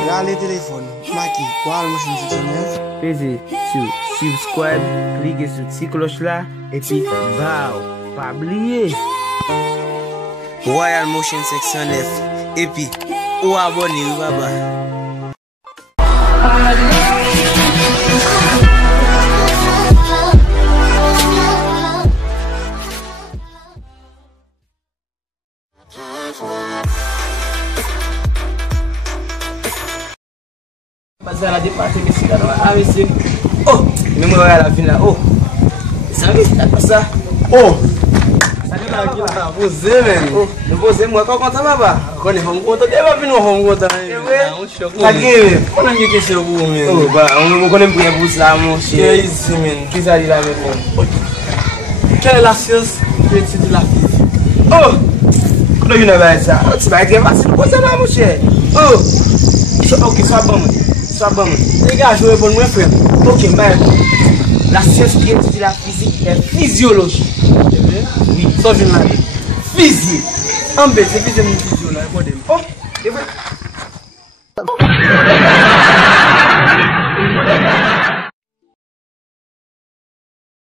Regardez le téléphone, marquez Royal Motion Section 9. Pesez sur subscribe, cliquez sur cette cloche là et puis bah, pas oublier. Royal Motion Section 9 et puis ou abonnez-vous baba. Mas ela de parte que se garoto a ver se oh, mesmo ela vem lá oh. Sabe tá passar Oh! Sabe lá, você, velho? não você mo qual conta baba Quando vamos contar, deve vir no vamos contar. um choque Aqui, velho. Quando a gente quer o meu. oh ba um quando eu ia buscar mo Que é isso, mano? que sai lá mesmo Quelle est la science qui étudie la physique? oh quando eu não vai essa tu vai ter vacilo coisa lá mo che oh ok só bom Les gars, je vais pour moi, frère. ok bah la science qui étudie la physique est physiologie Oui, ça, je l'ai. physique En bête, c'est que j'ai mon vidéo là, regardez. oh